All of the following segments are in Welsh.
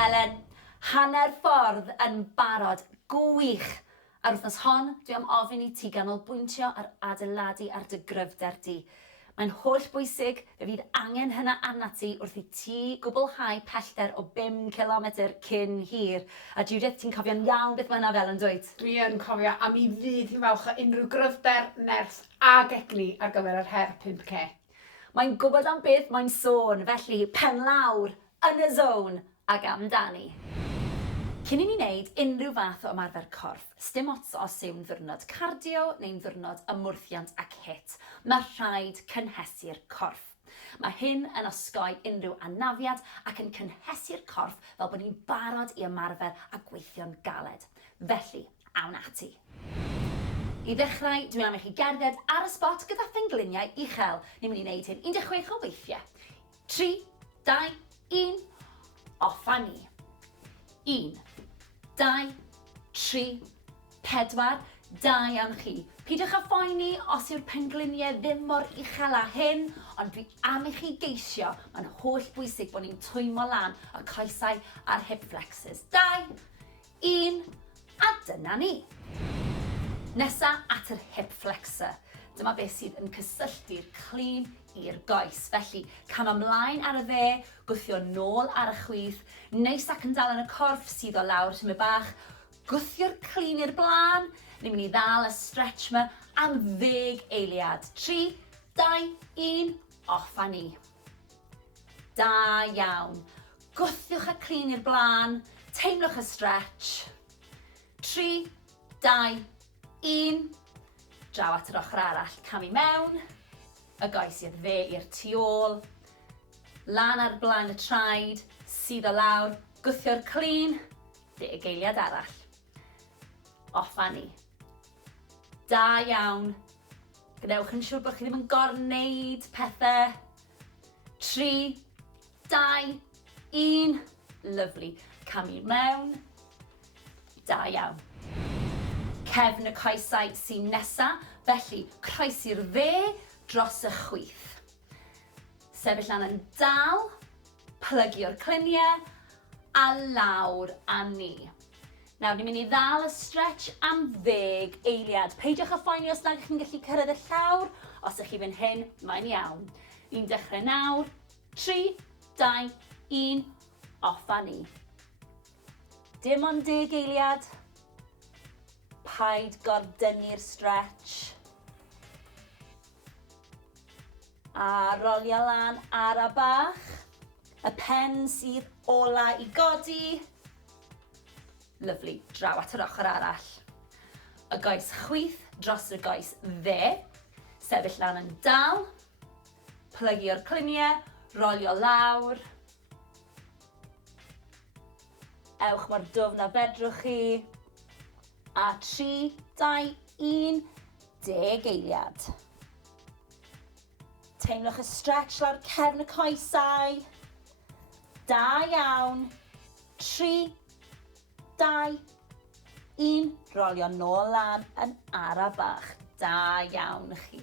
Elen, hanner ffordd yn barod, gwych. Ar wythnos hon, dwi am ofyn i ti ganolbwyntio ar adeiladu ar dy gryfder di. Mae'n holl bwysig fe fydd angen hynna arnat ti wrth i ti gwblhau pellter o 5 kilometr cyn hir. A Judith, ti'n cofio'n iawn beth mae yna fel yn dweud? Dwi yn cofio am i fydd hi'n falch o unrhyw gryfder, nerth a egni ar gyfer yr her 5K. Mae'n gwybod am beth mae'n sôn, felly pen lawr, yn y zone, ag amdani. Cyn i ni wneud unrhyw fath o ymarfer corff, sdim ots os yw'n ddiwrnod cardio neu'n ddiwrnod ymwrthiant ac hit, mae rhaid cynhesu'r corff. Mae hyn yn osgoi unrhyw anafiad ac yn cynhesu'r corff fel bod ni'n barod i ymarfer a gweithio'n galed. Felly, awn ati. I ddechrau, dwi'n am i chi gerdded ar y spot gyda phengliniau uchel. Ni'n mynd i wneud hyn 16 o weithiau. 3, 2, 1, off a ni. 1, 2, 3, 4, da iawn chi. Pidwch â phoeni os yw'r pengliniau ddim mor uchel â hyn, ond dwi am i chi geisio. Mae'n holl bwysig bod ni'n twymo lan y coesau a'r hip flexors. 2, 1, a dyna ni. Nesa at yr hip flexor. Dyma beth sydd yn cysylltu'r clean i'r goes. Felly, cam ymlaen ar y dde, gwthio nôl ar y chwith, neis ac yn dal yn y corff sydd o lawr tyma bach, gwthio'r clean i'r blaen, ni'n mynd i ddal y stretch yma am 10 eiliad. 3, 2, 1, off a ni. Da iawn. Gwthiwch y clean i'r blaen, teimlwch y stretch. 3, 2, 1, draw at yr ochr arall, cam i mewn, y goes i'r dde i'r tu ôl, lan ar blaen y traed, sydd o lawr, gwthio'r clean, 10 eiliad arall. Off a ni. Da iawn. Gwnewch yn siŵr bod chi ddim yn gorneud pethau. 3, 2, 1, lyfli. Cam i mewn. Da iawn. Cefn y coesau sy'n nesa, felly croes i'r dde dros y chwith. Sefyll lan yn dal, plygio'r cliniau, a lawr a ni. Nawr, ni'n mynd i ddal y stretch am 10 eiliad. Peidiwch â phoeni os nag chi'n gallu cyrraedd y llawr, os ych chi fynd hyn, mae'n iawn. Ni'n dechrau nawr, 3, 2, 1, off a ni. Dim ond 10 eiliad. Paid gordynnu'r stretch. A rolio lan ar a bach. Y pen sydd ola i godi. Lyfli, draw at yr ochr arall. Y goes chwith dros y goes dde. Sefyll lan yn dal. Plygio'r cliniau, rolio lawr. Ewch mor dwfn a fedrwch chi. A 3, 2, 1, 10 eiliad. Teimlwch y stretch lawr cefn y coesau. Da iawn. 3, 2, 1, rolio nôl lan yn ara bach. Da iawn chi.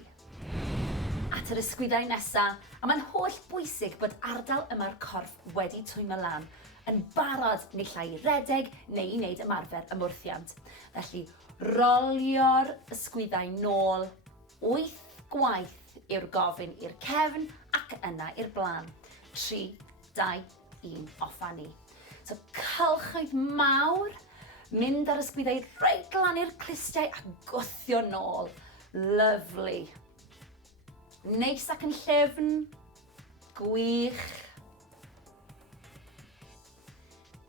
At yr ysgwyddau nesaf, a mae'n holl bwysig bod ardal yma'r corff wedi twymo lan, yn barod neu llai redeg neu i wneud ymarfer ymwrthiant. Felly, rolio'r ysgwyddau nôl, 8 gwaith yw'r gofyn i'r cefn ac yna i'r blaen. 3, 2, 1, off a ni. So, cylchoedd mawr, mynd ar ysgwyddau reit lan i'r clustiau a gwthio nôl. Lyfli. Neis ac yn llefn, gwych.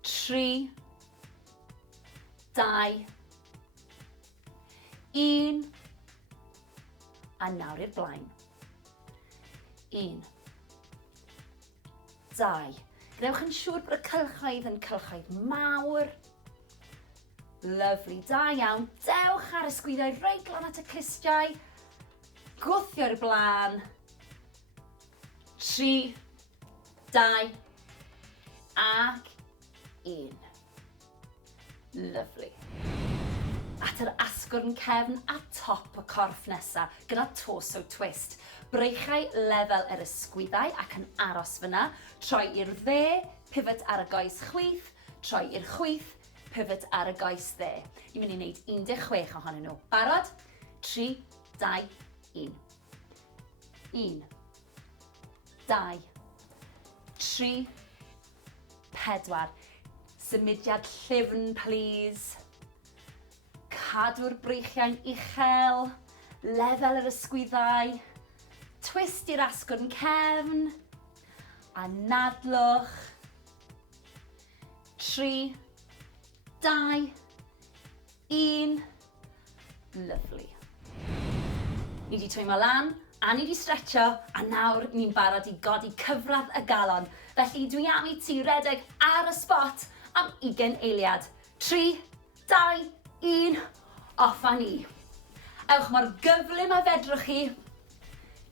3, 2, 1, a nawr i'r blaen. 1, 2. Gwnewch yn siŵr bod y cylchoedd yn cylchoedd mawr. Lyfli, da iawn. Dewch ar ysgwyddau reit lan at y clustiau. Gwthio'r blaen. 3, 2, ac 1. Lyfli. At yr asgwrn cefn a top y corff nesaf gyda torso twist. Breichau lefel yr ysgwyddau ac yn aros fyna. Troi i'r dde, pivot ar y goes chwith, troi i'r chwith, pivot ar y goes dde. Ni'n mynd i wneud 16 ohonyn nhw. Barod? 3, 2, 1. 1, 2, 3, 4. Symudiad llyfn, please. Cadw'r breichiau'n uchel. Lefel yr ysgwyddau. Twist i'r asgwrn cefn. A nadlwch. 3, 2, 1. Lovely. Ni wedi twymo lan, a ni wedi stretcho, a nawr ni'n barod i godi cyfradd y galon. Felly dwi am i ti redeg ar y spot am 20 eiliad. 3, 2, 1, off a ni. Ewch mor gyflym a fedrwch chi.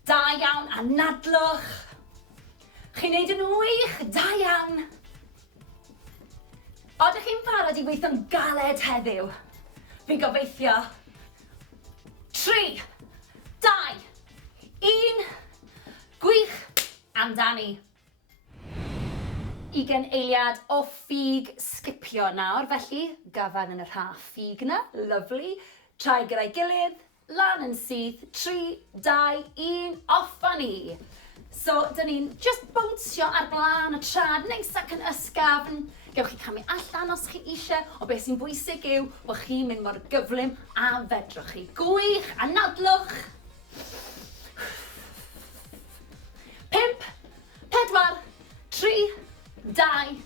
Da iawn, a nadlwch. Chi'n neud yn wych, da iawn. Odych chi'n barod i weithio'n galed heddiw? Fi'n gobeithio. 3, 2, 1. Gwych, amdani. 20 eiliad o ffug sgipio nawr, felly gafan yn yr half ffug na, lyfli. Trai gyda'i gilydd, lan yn syth, 3, 2, 1, off a ni. So, dyn ni'n just bounsio ar blaen y trad, neis ac yn ysgafn. Gewch chi camu allan os chi eisiau, o beth sy'n bwysig yw bod chi'n mynd mor gyflym a fedrwch chi. Gwych, a nadlwch. 5, 4, 3, 2,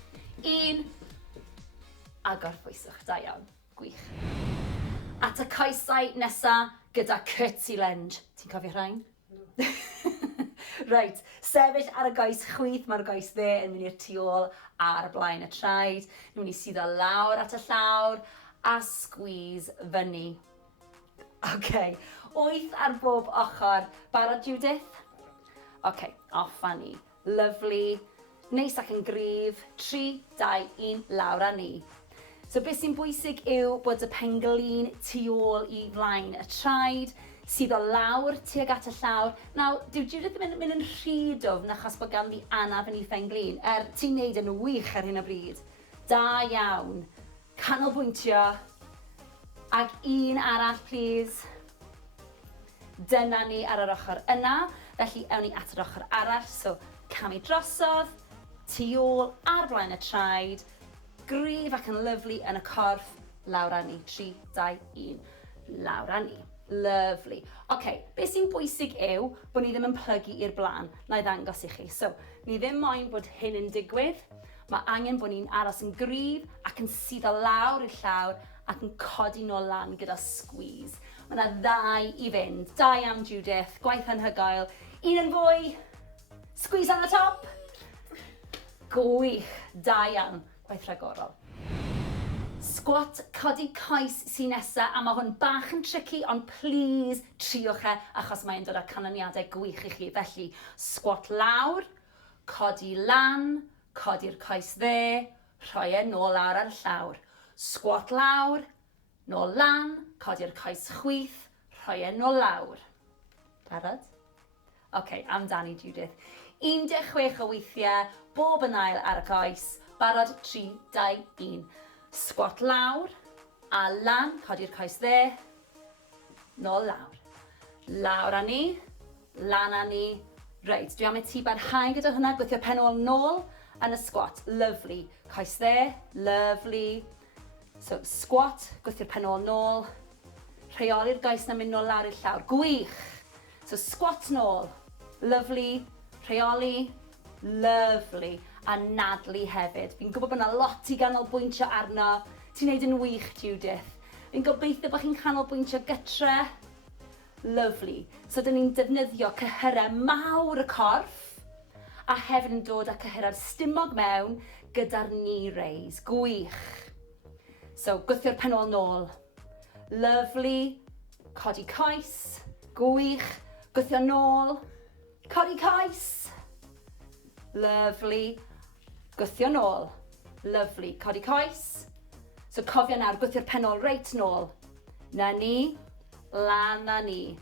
1. A gorffwyswch, da iawn. Gwych. At y coesau nesa gyda curtsy lunge. Ti'n cofio rhain? Reit, sefyll ar y goes chwith, mae'r goes dde yn mynd i'r tu ôl ar blaen y traed. Ni'n mynd i suddo lawr at y llawr a squeeze fyny. OK, 8 ar bob ochr. Barod, Judith? OK, off a ni. Lovely. Neis ac yn gryf. 3, 2, 1, lawr a ni. So beth sy'n bwysig yw bod y penglin tu ôl i flaen y traed, sydd o lawr tuag at y llawr. Nawr, dyw Judith ddim yn mynd yn rhy dwfn achos bod ganddi anaf yn ei penglin. Ti'n neud yn wych ar hyn o bryd. Da iawn. Canolbwyntio. Ac un arall, please. Dyna ni ar yr ochr yna. Felly, ewn ni at yr ochr arall. So, camu drosodd, tu ôl ar blaen y traed, gryf ac yn lyflu yn y corff, lawr a ni. 3, 2, 1, lawr a ni. Lovely. OK, beth sy'n bwysig yw bod ni ddim yn plygu i'r blaen. Na i ddangos i chi. So, ni ddim moyn bod hyn yn digwydd. Mae angen bod ni'n aros yn gryf ac yn suddo lawr i'r llawr ac yn codi nôl lan gyda squeeze. Mae yna 2 i fynd. Da iawn, Judith. Gwaith anhygoel. Un yn fwy. Squeeze on the top. Gwych. Da iawn. Gwaith rhagorol. Squat, codi coes sy'n nesa, a mae hwn bach yn tricky, ond please triwch e, achos mae'n dod â canlyniadau gwych i chi. Felly, squat lawr, codi lan, codi'r coes dde, rhoi e nôl lawr ar y llawr. Squat lawr, nôl lan, codi'r coes chwith, rhoi e nôl lawr. Barod? OK, amdani, Judith. 16 o weithiau, bob yn ail ar y coes. Barod, 3, 2, 1. Squat lawr, a lan, codi'r coes dde, nôl lawr. Lawr a ni, lan a ni. Reit, dwi am i ti barhau gyda hwnna, gweithio pen ôl nôl yn y squat. Lovely. Coes dde, lovely. So, squat, gweithio'r pen ôl nôl. Rheoli'r goes na mynd nôl lawr i'r llawr. Gwych. So, squat nôl. Lovely. Rheoli. Lovely. A nadlu hefyd. Fi'n gwybod bod yna lot i ganolbwyntio arno. Ti'n neud yn wych, Judith. Fi'n gobeithio bod chi'n canolbwyntio gytre. Lovely. So, dyn ni'n defnyddio cyhyrau mawr y corff, a hefyd yn dod â cyhyrau'r stumog mewn gyda'r knee raise. Gwych. So, gwthio'r pen ôl nôl. Lovely. Codi coes. Gwych. Gwthio nôl. Codi coes. Lovely. Gwthio nôl. Lovely. Codi coes. So cofio nawr, gwthio'r pen ôl reit nôl. Na ni. Lan na ni.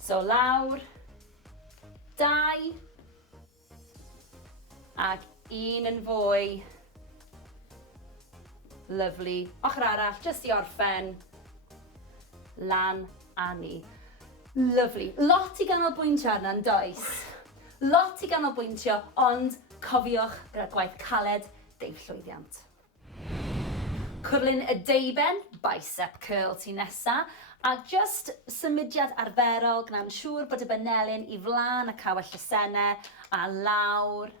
So lawr. 2. Ac 1 yn fwy. Lyfli. Ochr arall, jyst i orffen. Lan a ni. Lyfli. Lot i ganolbwyntio arna'n does. Lot i ganolbwyntio, ond cofiwch gyda'r gwaith caled deif llwyddiant. Cwrlyn y deiben, bicep curl ti nesa, a just symudiad arferol gwna'n siŵr bod y benelyn i flan y cawell llysenau, a lawr,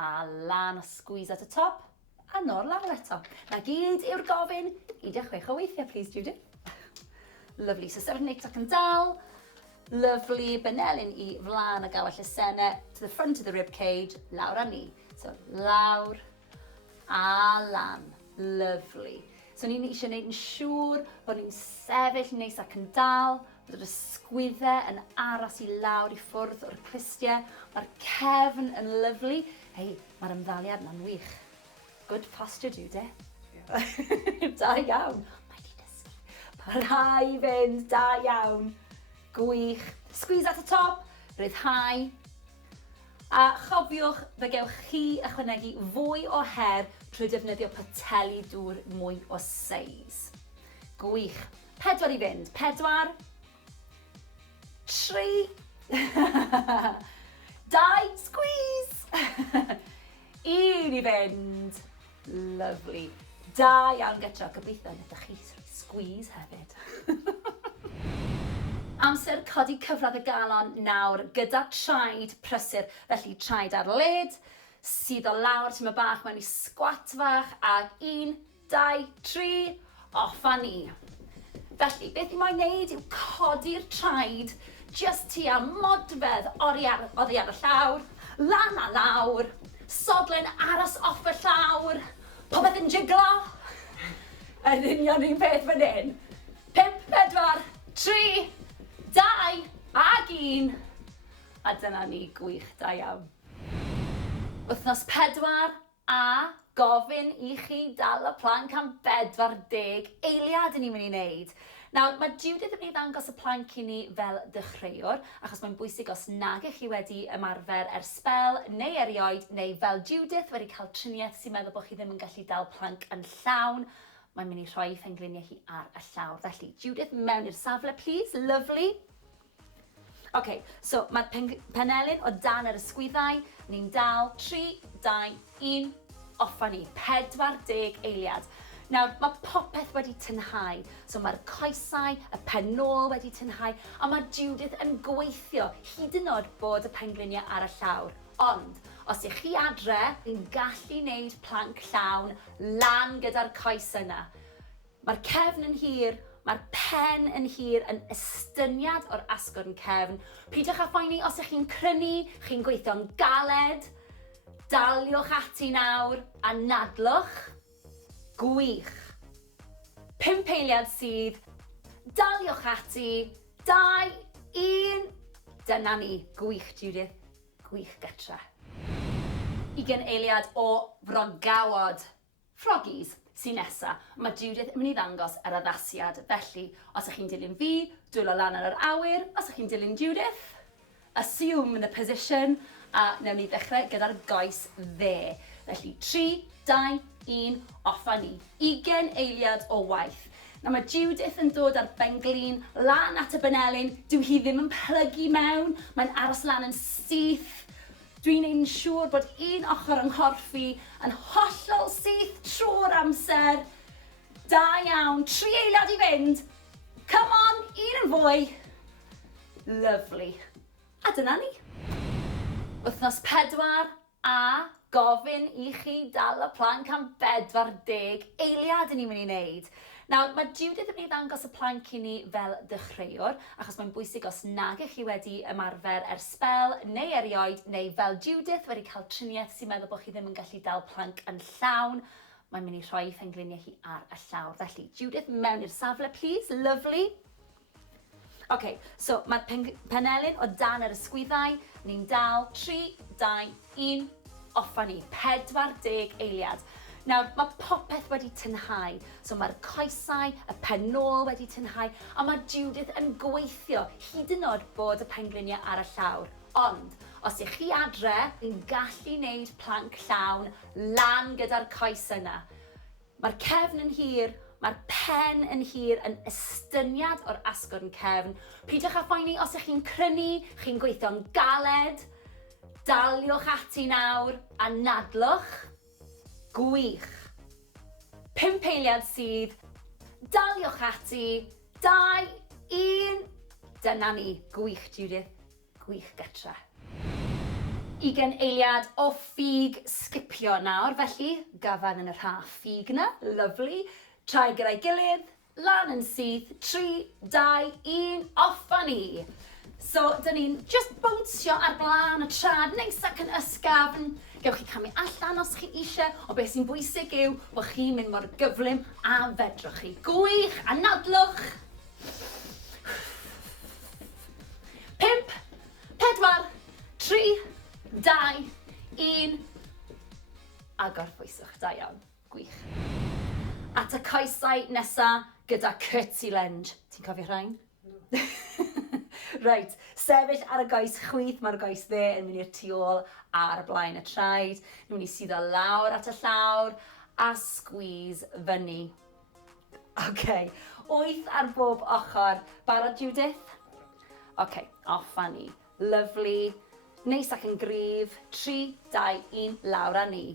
a lan a squeeze at y top, a nôr lawr eto. Na gyd yw'r gofyn, 16 o weithiau, please, Judith. Lyfli, so 7, 8 ac yn dal. Lyfli, benelyn i flan y gawell llysenau, to the front of the rib cage, lawr a ni. So, lawr a lan. Lyfli. So ni'n eisiau gwneud yn siŵr bod ni'n sefyll neis ac yn dal, bod y sgwyddau yn aros i lawr i ffwrdd o'r clustiau. Mae'r cefn yn lyfli. Hei, mae'r ymddaliad yna'n wych. Good posture, Judith. Da iawn. Mae di dysgu. Parhau i fynd, da iawn. Gwych. Squeeze at y top, ryddhau. A chofiwch, fe gewch chi ychwanegu fwy o her trwy defnyddio pateli dŵr mwy o seis. Gwych. 4 i fynd. 4, 3, 2, squeeze. 1 i fynd. Lyfli. Da iawn gytra. Gobeithio ydych chi squeeze hefyd. Amser codi cyfradd y galon nawr gyda traed prysur. Felly traed ar led, sydd o lawr tyma bach mewn i sgwat fach, ag 1, 2, 3, off a ni. Felly, beth i moyn wneud yw codi'r traed just tua modfedd oddi ar y llawr, lan a lawr, sodlen aros off y llawr, popeth yn jiglo. Yn union un peth fan hyn. 5, 4, 3, 2 ag 1. A dyna ni, gwych, da iawn. Wythnos 4 a gofyn i chi dal y planc am 40 eiliad yn ni'n mynd i wneud. Nawr, mae Judith yn mynd i ddangos y planc i ni fel dechreuwr, achos mae'n bwysig os nag ych chi wedi ymarfer ers spel neu erioed, neu fel Judith wedi cael triniaeth sy'n meddwl bod chi ddim yn gallu dal planc yn llawn, mae'n mynd i rhoi phengliniau hi ar y llawr. Felly, Judith, mewn i'r safle, please. Lovely. OK, so mae'r penelyn o dan yr ysgwyddau. Ni'n dal 3, 2, 1, off a ni. 40 eiliad. Nawr, mae popeth wedi tynhau. So mae'r coesau, y penol wedi tynhau, a mae Judith yn gweithio hyd yn oed bod y pengliniau ar y llawr. Ond, os ych chi adre, ni'n gallu wneud planc llawn lan gyda'r coes yna. Mae'r cefn yn hir, mae'r pen yn hir, yn estyniad o'r asgwrn yn cefn. Pidwch â phoeni os ych chi'n crynu, chi'n gweithio'n galed, daliwch ati nawr a nadlwch. Gwych. 5 eiliad sydd, daliwch ati, 2, 1, dyna ni. Gwych, Judith. Gwych gytra. 20 eiliad o frogawod. Froggies sy'n nesa. Mae Judith yn mynd i ddangos yr addasiad. Felly, os ych chi'n dilyn fi, dwylo lan ar yr awyr. Os ych chi'n dilyn Judith, assume the position. A newn ni ddechrau gyda'r goes dde. Felly, 3, 2, 1, off a ni. 20 eiliad o waith. Na mae Judith yn dod ar benglin lan at y benelyn. Dyw hi ddim yn plygu mewn. Mae'n aros lan yn syth. Dwi'n ein siŵr bod un ochr yng nghorffi yn hollol syth trwy'r amser. Da iawn. 3 eiliad i fynd. Come on, un yn fwy. Lovely. A dyna ni. Wythnos 4 a gofyn i chi dal y planc am 40 eiliad yn ni'n mynd i wneud. Nawr, mae Judith yn mynd i ddangos y planc i ni fel dechreuwr, achos mae'n bwysig os nag ych chi wedi ymarfer ers spel neu erioed, neu fel Judith wedi cael triniaeth sy'n meddwl bod chi ddim yn gallu dal planc yn llawn, mae'n mynd i rhoi phengliniau hi ar y llawr. Felly, Judith, mewn i'r safle, please. Lovely. OK, so mae'r penelyn o dan yr ysgwyddau. Ni'n dal 3, 2, 1, off a ni. 40 eiliad. Nawr, mae popeth wedi tynhau. So mae'r coesau, y penol wedi tynhau, a mae Judith yn gweithio hyd yn oed bod y pengliniau ar y llawr. Ond, os ych chi adre, ni'n gallu wneud planc llawn lan gyda'r coes yna. Mae'r cefn yn hir, mae'r pen yn hir, yn estyniad o'r asgwrn cefn. Peidiwch â phoeni os ych chi'n crynu, chi'n gweithio'n galed, daliwch ati nawr a nadlwch. Gwych. 5 eiliad sydd, daliwch ati, 2, 1, dyna ni. Gwych, Judith. Gwych gytra. 20 eiliad o ffug sgipio nawr, felly gafan yn yr ha ffug na, lyflu. Trai gyda'i gilydd, lan yn syth, 3, 2, 1, off a ni. So, dyn ni'n just bownsio ar blaen y trad, neis ac yn ysgafn. Gewch chi camu allan os chi eisiau, o beth sy'n bwysig yw bod chi'n mynd mor gyflym a fedrwch chi. Gwych a nadlwch. 5, 4, 3, 2, 1, a gorffwyswch, da iawn, gwych. At y coesau nesa gyda curtsy lunge. Ti'n cofio rhain? Right, sefyll ar y goes chwith, mae'r goes dde yn mynd i'r tu ôl ar blaen y traed. Ni'n mynd i suddo lawr at y llawr a squeeze fyny. OK, 8 ar bob ochr. Barod, Judith? OK, off a ni. Lyflu. Neis ac yn gryf. 3, 2, 1, lawr a ni.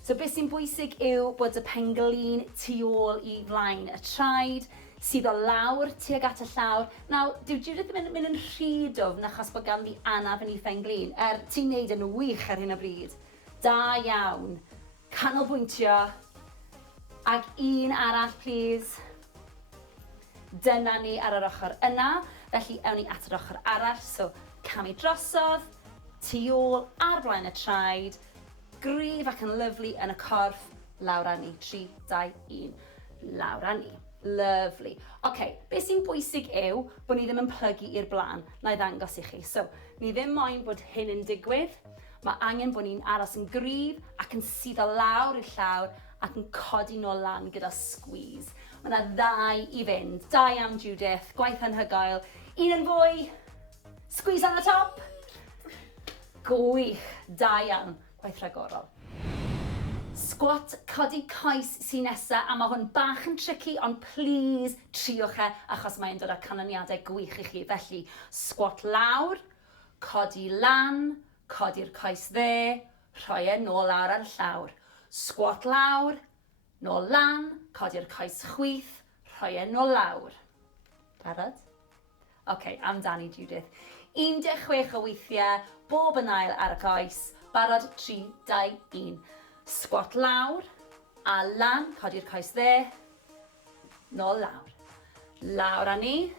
So beth sy'n bwysig yw bod y penglin tu ôl i flaen y traed, sydd o lawr tuag at y llawr. Nawr, dyw Judith ddim yn mynd yn rhy dwfn achos bod ganddi anaf yn ei penglin. Ti'n neud yn wych ar hyn o bryd. Da iawn. Canolbwyntio. Ac un arall, please. Dyna ni ar yr ochr yna. Felly, ewn ni at yr ochr arall. So, camu drosodd, tu ôl ar blaen y traed, gryf ac yn lyflu yn y corff, lawr â ni. 3, 2, 1, lawr â ni. Lyflu. OK, beth sy'n bwysig yw bod ni ddim yn plygu i'r blaen. Na i ddangos i chi. So, ni ddim moyn bod hyn yn digwydd. Mae angen bod ni'n aros yn gryf ac yn suddo lawr i'r llawr ac yn codi nôl lan gyda squeeze. Mae yna 2 i fynd. Da iawn, Judith. Gwaith anhygoel. Un yn fwy. Squeeze on the top. Gwych. Da iawn. Gwaith rhagorol. Squat, codi coes sy'n nesa, a mae hwn bach yn tricky, ond please triwch e, achos mae'n dod â canlyniadau gwych i chi. Felly, squat lawr, codi lan, codi'r coes dde, rhoi e nôl lawr ar y llawr. Squat lawr, nôl lan, codi'r coes chwith, rhoi e nôl lawr. Barod? OK, amdani, Judith. 16 o weithiau, bob yn ail ar y coes. Barod, 3, 2, 1. Squat lawr, a lan, codi'r coes dde, nôl lawr. Lawr a ni,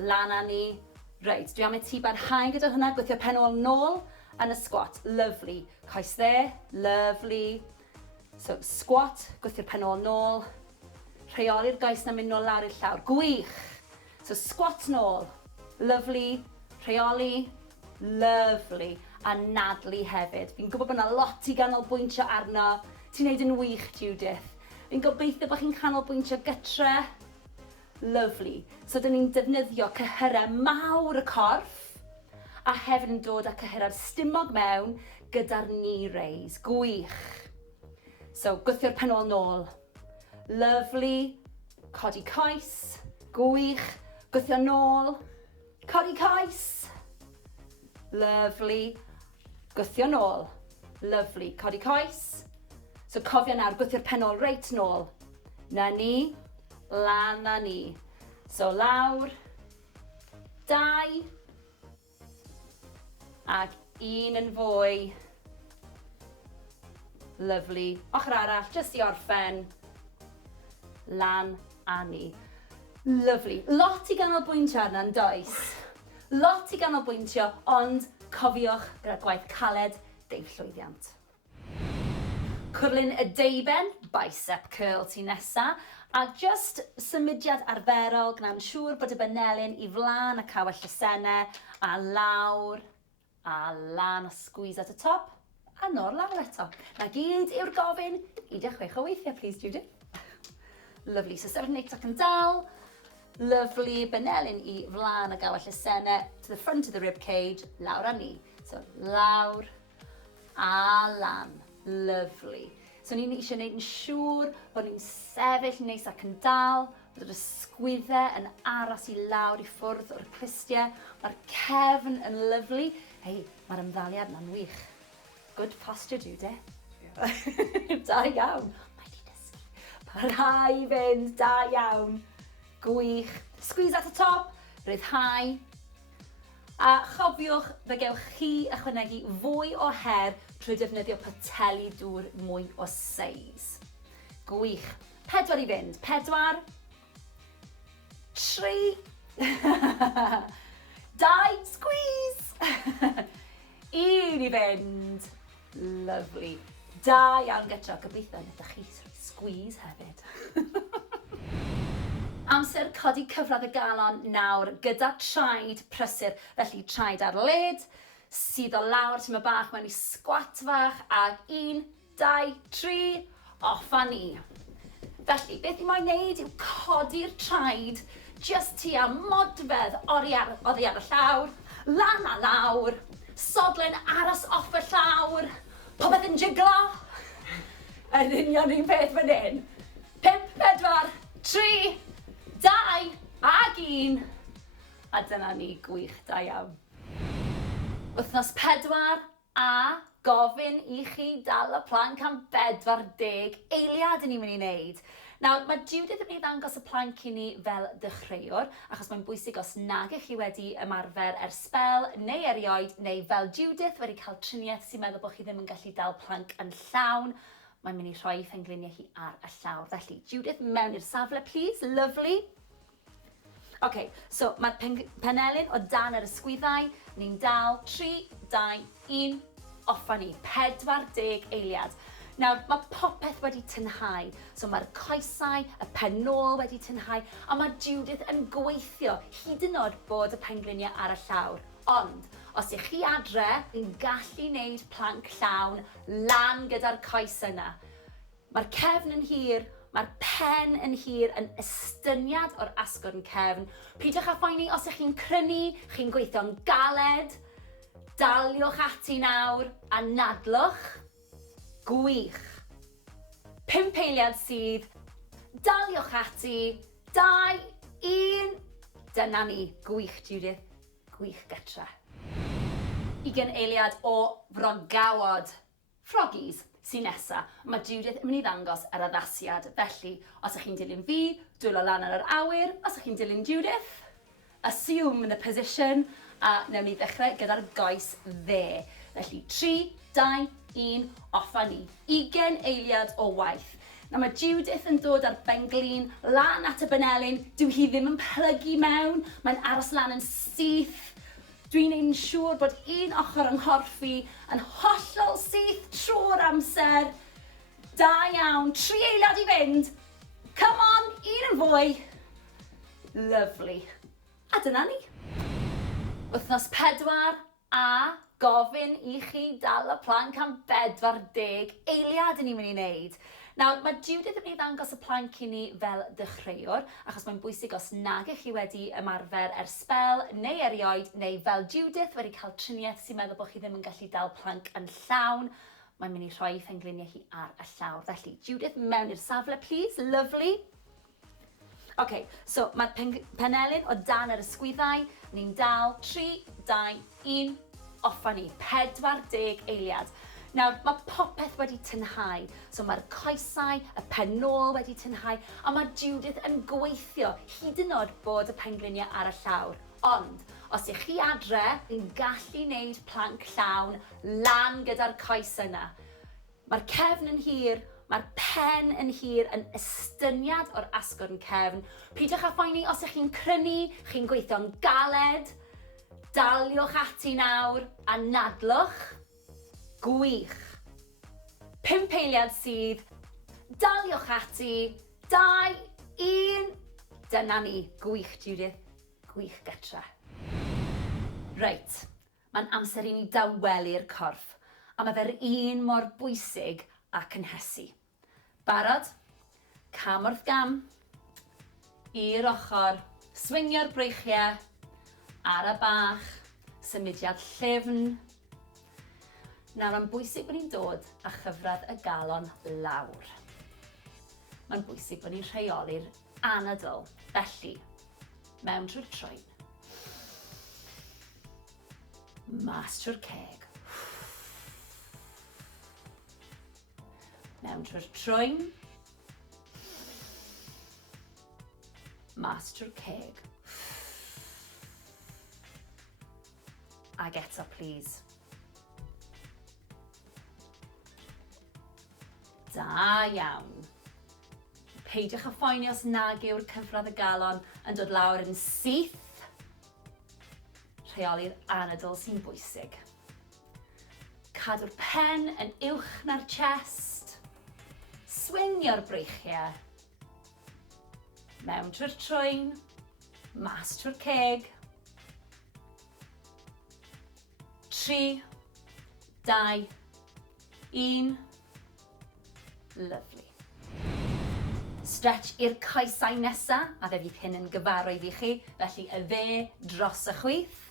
lan a ni. Reit, dwi am i ti barhau gyda hwnna, gweithio pen ôl nôl yn y squat. Lyflu. Coes dde, lyflu. So, squat, gweithio'r pen ôl nôl. Rheoli'r goes na mynd nôl lawr i'r llawr. Gwych. So, squat nôl. Lyflu. Rheoli. Lyflu. A nadlu hefyd. Fi'n gwybod bod yna lot i ganolbwyntio arno. Ti'n neud yn wych, Judith. Fi'n gobeithio bod chi'n canolbwyntio gytre. Lyflu. So, dyn ni'n defnyddio cyhyrau mawr y corff, a hefyd yn dod â cyhyrau'r stumog mewn gyda'r knee raise. Gwych. So, gwthio'r pen ôl nôl. Lyflu. Codi coes. Gwych. Gwthio nôl. Codi coes. Lyflu. Gwthio nôl. Lyflu. Codi coes. So cofio nawr, gwthio'r pen ôl reit nôl. Na ni. Lan na ni. So lawr. 2. Ac 1 yn fwy. Lyflu. Ochr arall, jyst i orffen. Lan a ni. Lyflu. Lot i ganolbwyntio arna'n does. Lot i ganolbwyntio, ond cofiwch gyda gwaith caled, deif llwyddiant. Cwrlyn y deiben, bicep curl ti nesa, a just symudiad arferol, gwna'n siŵr bod y benelyn i flan y cawell llysennau, a lawr, a lan, a squeeze at y top, a nôl lawr eto. Na gyd yw'r gofyn, 16 o weithiau, please, Judith. Lyflu, so sefyll neit ac yn dal. Lyflu, benelyn i flan y gawell llysennau, to the front of the rib cage, lawr a ni. So, lawr a lan. Lyflu. So ni'n eisiau gwneud yn siŵr bod ni'n sefyll neis ac yn dal, bod yr ysgwyddau yn aros i lawr i ffwrdd o'r clustiau. Mae'r cefn yn lyflu. Hei, mae'r ymddaliad yna'n wych. Good posture, Judy. Da iawn. Mae di dysgu. Parhau i fynd, da iawn. Gwych. Squeeze at y top, ryddhau. A chofiwch fe gewch chi ychwanegu fwy o her trwy defnyddio pateli dŵr mwy o seis. Gwych. 4 i fynd. 4, 3, 2, squeeze. 1 i fynd. Lovely. Da iawn gytra. Gobeithio ydych chi squeeze hefyd. Amser codi cyfradd y galon nawr gyda traed prysur, felly traed ar led, sydd o lawr tyma bach mewn i sgwat fach, ag 1, 2, 3, off a ni. Felly, beth i moyn wneud yw codi'r traed just tua modfedd oddi ar y llawr, lan a lawr, sodlen aros off y llawr, popeth yn jiglo. Yn union un peth fan hyn. 5, 4, 3, 2 ag 1. A dyna ni, gwych, da iawn. Wythnos 4 a gofyn i chi dal y planc am 40 eiliad yn ni'n mynd i wneud. Nawr, mae Judith yn mynd i ddangos y planc i ni fel dechreuwr, achos mae'n bwysig os nag ych chi wedi ymarfer ers sbel neu erioed, neu fel Judith wedi cael triniaeth sy'n meddwl bod chi ddim yn gallu dal planc yn llawn, mae'n mynd i rhoi phengliniau hi ar y llawr. Felly, Judith, mewn i'r safle, please. Lovely. OK, so mae'r penelyn o dan yr ysgwyddau. Ni'n dal 3, 2, 1, off a ni. 40 eiliad. Nawr, mae popeth wedi tynhau. So mae'r coesau, y penol wedi tynhau, a mae Judith yn gweithio hyd yn oed bod y pengliniau ar y llawr. Ond, os ych chi adre, ni'n gallu wneud planc llawn lan gyda'r coes yna. Mae'r cefn yn hir, mae'r pen yn hir yn estyniad o'r asgwrn cefn. Pidwch â phoeni os ych chi'n crynu, chi'n gweithio'n galed, daliwch ati nawr a nadlwch. Gwych. 5 eiliad sydd, daliwch ati, 2, 1. Dyna ni, gwych Judith, gwych gytra. 20 eiliad o frogawod, froggies, sy'n nesa. Mae Judith yn mynd i ddangos yr addasiad. Felly, os ych chi'n dilyn fi, dwylo lan ar yr awyr. Os ych chi'n dilyn Judith, assume the position, a newn ni ddechrau gyda'r goes dde. Felly, 3, 2, 1, off a ni. 20 eiliad o waith. Na mae Judith yn dod ar benglin lan at y benelyn. Dyw hi ddim yn plygu mewn. Mae'n aros lan yn syth. Dwi'n ein siŵr bod un ochr yng nghorffi yn hollol syth trwy'r amser. Da iawn, 3 eiliad i fynd. Come on, 1 yn fwy. Lovely. A dyna ni. Wythnos 4 a gofyn i chi dal y planc am 40 eiliad yn ni'n mynd i wneud. Nawr, mae Judith yn mynd i ddangos y planc i ni fel dechreuwr, achos mae'n bwysig os nag ych chi wedi ymarfer ers sbel neu erioed, neu fel Judith wedi cael triniaeth sy'n meddwl bod chi ddim yn gallu dal planc yn llawn, mae'n mynd i rhoi phengliniau hi ar y llawr. Felly, Judith, mewn i'r safle, please. Lovely. OK, so mae'r penelyn o dan yr ysgwyddau. Ni'n dal 3, 2, 1, off a ni. 40 eiliad. Nawr, mae popeth wedi tynhau. So mae'r coesau, y penol wedi tynhau, a mae Judith yn gweithio hyd yn oed bod y pengliniau ar y llawr. Ond, os ych chi adre, ni'n gallu wneud planc llawn lan gyda'r coes yna. Mae'r cefn yn hir, mae'r pen yn hir yn estyniad o'r asgwrn cefn. Pidwch â phoeni os ych chi'n crynu, chi'n gweithio'n galed, daliwch ati nawr a nadlwch. Gwych. 5 eiliad sydd, daliwch ati, 2, 1. Dyna ni, gwych Judith, gwych gytra. Reit, mae'n amser i ni dawelu'r corff, a mae fe'r un mor bwysig ac yn hysu. Barod? Cam wrth gam, i'r ochr, swingio'r breichiau, ar y bach, symudiad llyfn. Nawr, mae'n bwysig bod ni'n dod â chyfradd y galon lawr. Mae'n bwysig bod ni'n rheoli'r anadl, felly, mewn trwy'r troen. Mas trwy'r ceg. Mewn trwy'r troen. Mas trwy'r ceg. Ag eto, please. Da iawn. Peidiwch â phoeni os nag yw'r cyfradd y galon yn dod lawr yn syth. Rheoli'r anadl sy'n bwysig. Cadw'r pen yn uwch na'r chest. Swingio'r breichiau. Mewn trwy'r troen, mas trwy'r ceg. 3, 2, 1. Lovely. Stretch i'r coesau nesa, a fe fydd hyn yn gyfarwydd i chi, felly y dde dros y chwith.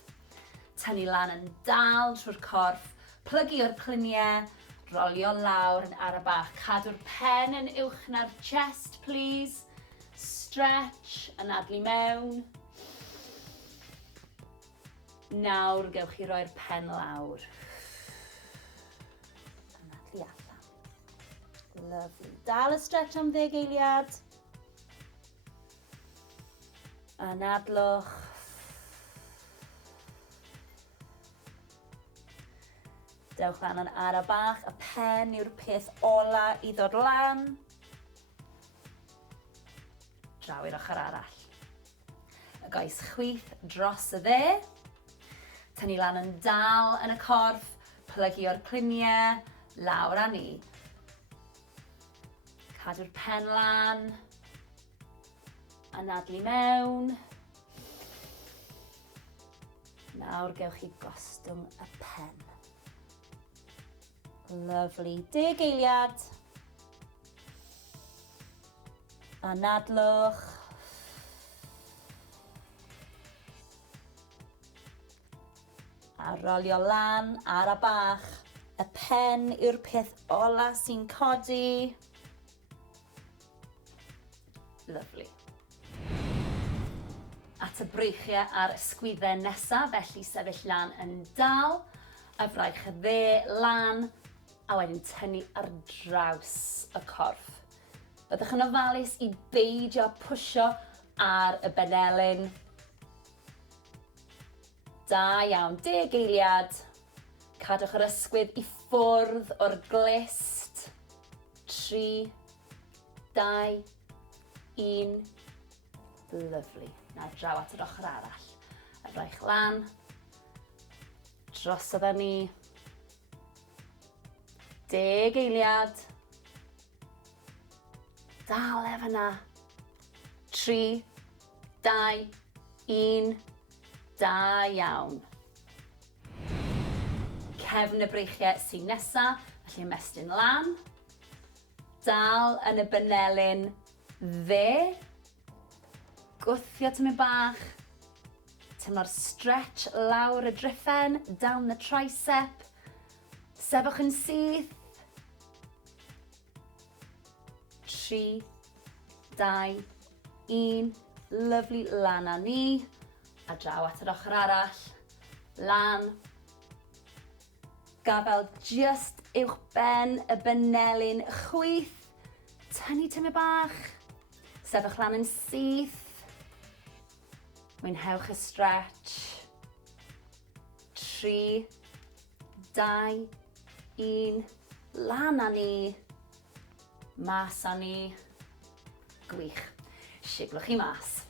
Tynnu lan yn dal trwy'r corff, plygu o'r cluniau, rolio lawr yn ar y bach. Cadw'r pen yn uwch na'r chest, please. Stretch, anadlu mewn. Nawr gewch chi roi'r pen lawr. Anadlu allan. Lovely. Dal y stretch am 10 eiliad. Anadlwch. Dewch lan yn ar y bach. Y pen yw'r peth ola i ddod lan. Draw i'r ochr arall. Y goes chwith dros y dde. Tynnu lan yn dal yn y corff. Plygu o'r cluniau. Lawr â ni. Cadw'r pen lan. Anadlu mewn. Nawr gewch chi gostwng y pen. Lovely. 10 eiliad. Anadlwch. A rolio lan ar y bach. Y pen yw'r peth ola sy'n codi. Lovely. At y breichiau a'r ysgwyddau nesaf, felly sefyll lan yn dal. Y fraich y dde lan, a wedyn tynnu ar draws y corff. Byddwch yn ofalus i beidio pwsio ar y benelyn. Da iawn, 10 eiliad. Cadwch yr ysgwydd i ffwrdd o'r glist. 3, 2, 1. Lovely. Nawr draw at yr ochr arall. Y fraich lan. Drosodd â ni. 10 eiliad. Dal efo na. 3, 2, 1. Da iawn. Cefn y breichiau sy'n nesa, felly ymestyn lan. Dal yn y benelyn dde. Gwthio tymyn bach. Tymlo'r stretch lawr y driffen, down the tricep. Sefwch yn syth. 3, 2, 1. Lovely, lan â ni. A draw at yr ochr arall. Lan. Gafel just uwch ben y benelyn chwith. Tynnu tymyn bach. Sefwch lan yn syth. Mwynhewch y stretch. 3, 2, 1. Lan â ni. Mas â ni. Gwych. Siglwch chi mas.